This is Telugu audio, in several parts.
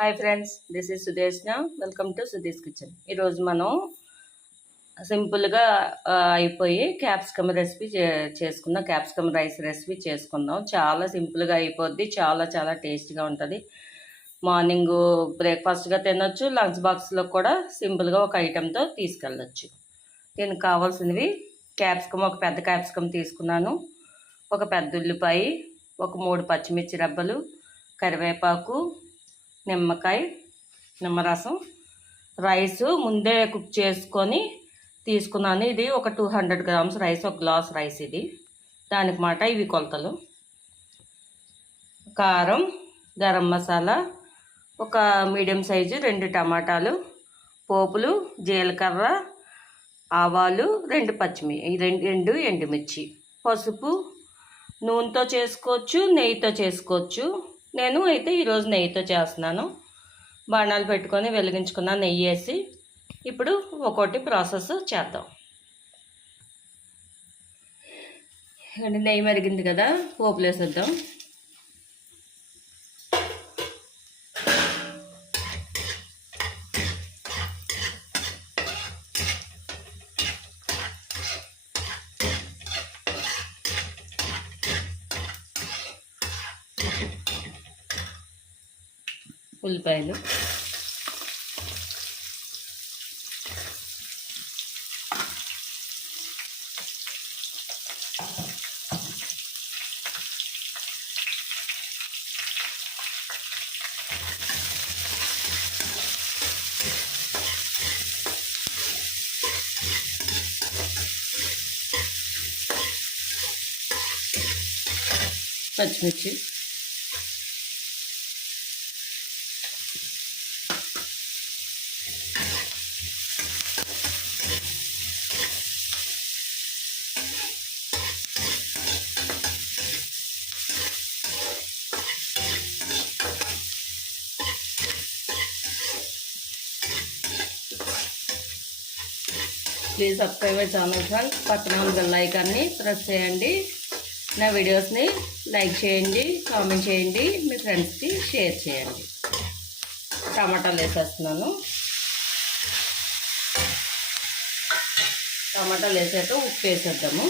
Hi friends, this is Sudeshna. Welcome to Sudhi's kitchen. ఈరోజు మనం సింపుల్గా అయిపోయి క్యాప్సికమ్ రెసిపీ చేసుకుందాం. క్యాప్సికమ్ రైస్ రెసిపీ చేసుకుందాం. చాలా సింపుల్గా అయిపోద్ది. చాలా చాలా టేస్ట్గా ఉంటుంది. మార్నింగ్ బ్రేక్ఫాస్ట్గా తినొచ్చు. లంచ్ బాక్స్లో కూడా సింపుల్గా ఒక ఐటెంతో తీసుకెళ్ళచ్చు. దీనికి కావాల్సినవి క్యాప్సికమ్, ఒక పెద్ద క్యాప్సికమ్ తీసుకున్నాను, ఒక పెద్ద ఉల్లిపాయ, ఒక 3 పచ్చిమిర్చి రబ్బలు, కరివేపాకు, నిమ్మకాయ, నిమ్మరసం, రైస్ ముందే కుక్ చేసుకొని తీసుకున్నాను. ఇది ఒక 200 గ్రామ్స్ రైస్, ఒక గ్లాస్ రైస్ ఇది. దానికి మాట ఇవి కొలతలు. కారం, గరం మసాలా, ఒక మీడియం సైజు 2 టమాటాలు, పోపులు, జీలకర్ర, ఆవాలు, 2 ఎండుమిర్చి, పసుపు, నూనెతో చేసుకోవచ్చు, నెయ్యితో చేసుకోవచ్చు. నేను అయితే ఈరోజు నెయ్యితో చేస్తున్నాను. బాణాలు పెట్టుకొని వెలిగించుకున్న నెయ్యి వేసి ఇప్పుడు ఒక్కొక్కటి ప్రాసెస్ చేద్దాం. నెయ్యి మరిగింది కదా, పోపులు వేసేద్దాం. ఉల్లిపాయలు, పచ్చిమిర్చి, please subscribe my channel friends. పక్కన ఉన్న బెల్ ఐకాన్ని ప్రెస్ చేయండి. నా వీడియోస్ని లైక్ చేయండి, కామెంట్ చేయండి, మీ ఫ్రెండ్స్కి షేర్ చేయండి. టమాటాలు వేసేస్తున్నాను. టమాటాలు వేసాక ఉప్పు వేసేద్దాము.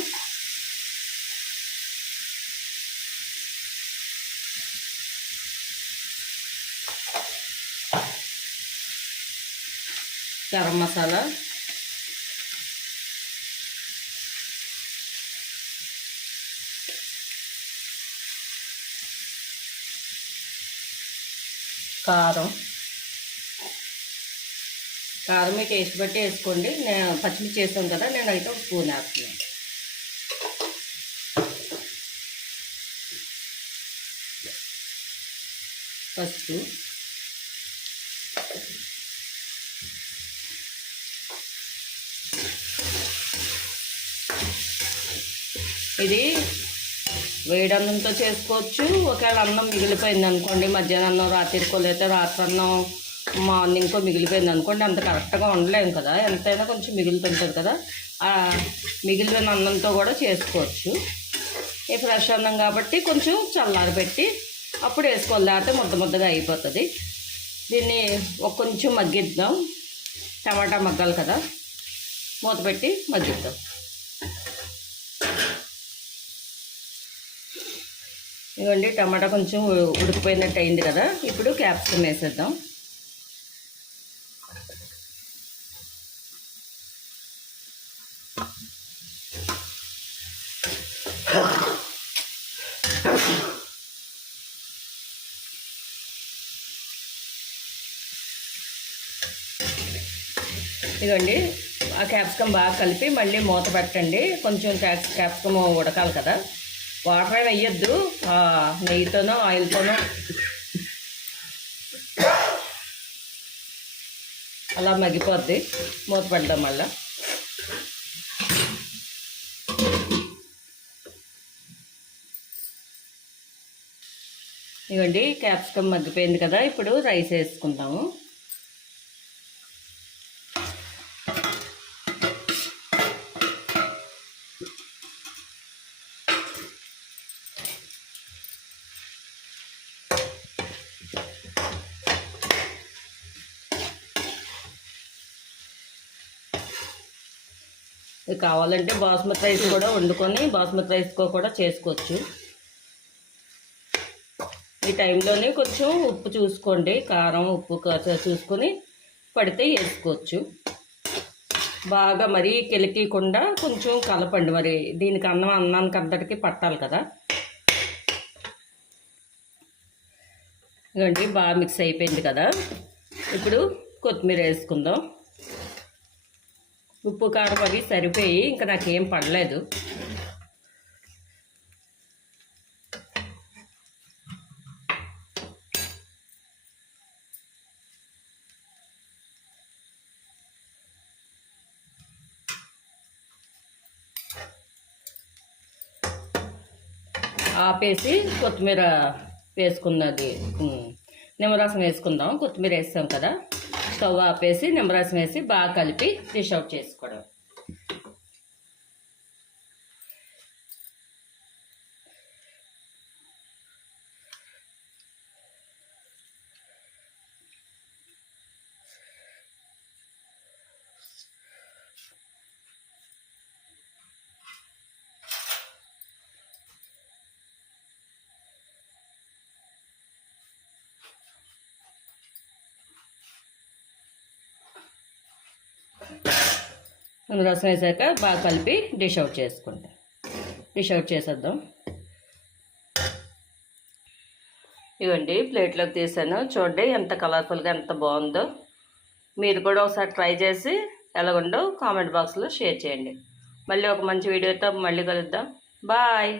గరం మసాలా, కారం మీ టేస్ట్ బట్టి వేసుకోండి. నేను పచ్చిమిర్చి వేసాను కదా, నేనైతే ఒక స్పూన్ వేస్తున్నాను. పసుపు, ఇది వేడి అన్నంతో చేసుకోవచ్చు. ఒకవేళ అన్నం మిగిలిపోయింది అనుకోండి, మధ్యాహ్నం అన్నం రాత్రికో లేదా రాత్రి అన్నం మార్నింగ్కో మిగిలిపోయింది అనుకోండి, అంత కరెక్ట్గా ఉండలేము కదా, ఎంతైనా కొంచెం మిగులుతుంటుంది కదా. మిగిలిన అన్నంతో కూడా చేసుకోవచ్చు. ఈ ఫ్రెష్ అన్నం కాబట్టి కొంచెం చల్లారి పెట్టి అప్పుడు వేసుకోవాలి, లేకపోతే ముద్దగా అయిపోతుంది. దీన్ని కొంచెం మగ్గిద్దాం. టమాటా మగ్గాలి కదా, మూత పెట్టి మగ్గిద్దాం. ఇవ్వండి, టమాటా కొంచెం ఉడికిపోయినట్టు అయింది కదా. ఇప్పుడు క్యాప్సికమ్ వేసేద్దాం. ఇదిగోండి, ఆ క్యాప్సికమ్ బాగా కలిపి మళ్ళీ మూత పెట్టండి. కొంచెం క్యాప్సికమ్ ఉడకాలి కదా. వాటర్ వేయద్దు, నెయ్యితోనో ఆయిల్తోనో అలా మగ్గిపోద్ది. మూత పెడదాం మళ్ళా. ఇవ్వండి, క్యాప్సికమ్ మగ్గిపోయింది కదా. ఇప్పుడు రైస్ వేసుకుందాము. ఇది కావాలంటే బాస్మతి రైస్ కూడా వండుకొని బాస్మతి రైస్తో కూడా చేసుకోవచ్చు. ఈ టైంలోనే కొంచెం ఉప్పు చూసుకోండి, కారం ఉప్పు చూసుకొని పడితే వేసుకోవచ్చు. బాగా మరీ కెలికకుండా కొంచెం కలపండి. మరి దీనికి అన్నానికి అంతటికి పట్టాలి కదా. ఇదండి బాగా మిక్స్ అయిపోయింది కదా. ఇప్పుడు కొత్తిమీర వేసుకుందాం. ఉప్పు కారం అవి సరిపోయి ఇంకా నాకేం పడలేదు. ఆపేసి కొత్తిమీర వేసుకున్నది నిమ్మరసం వేసుకుందాం. కొత్తిమీర వేస్తాం కదా, స్టవ్ ఆపేసి నిమ్మరసం వేసి బాగా కలిపి డిష్ అవుట్ చేసుకోవడం. రసం వేసాక బాగా కలిపి డిష్ అవుట్ చేసుకుంటాం. డిష్ అవుట్ చేసేద్దాం. ఇవ్వండి ప్లేట్లోకి తీసాను. చూడండి ఎంత కలర్ఫుల్గా ఎంత బాగుందో. మీరు కూడా ఒకసారి ట్రై చేసి ఎలాగుండో కామెంట్ బాక్స్లో షేర్ చేయండి. మళ్ళీ ఒక మంచి వీడియోతో మళ్ళీ కలుద్దాం. బాయ్.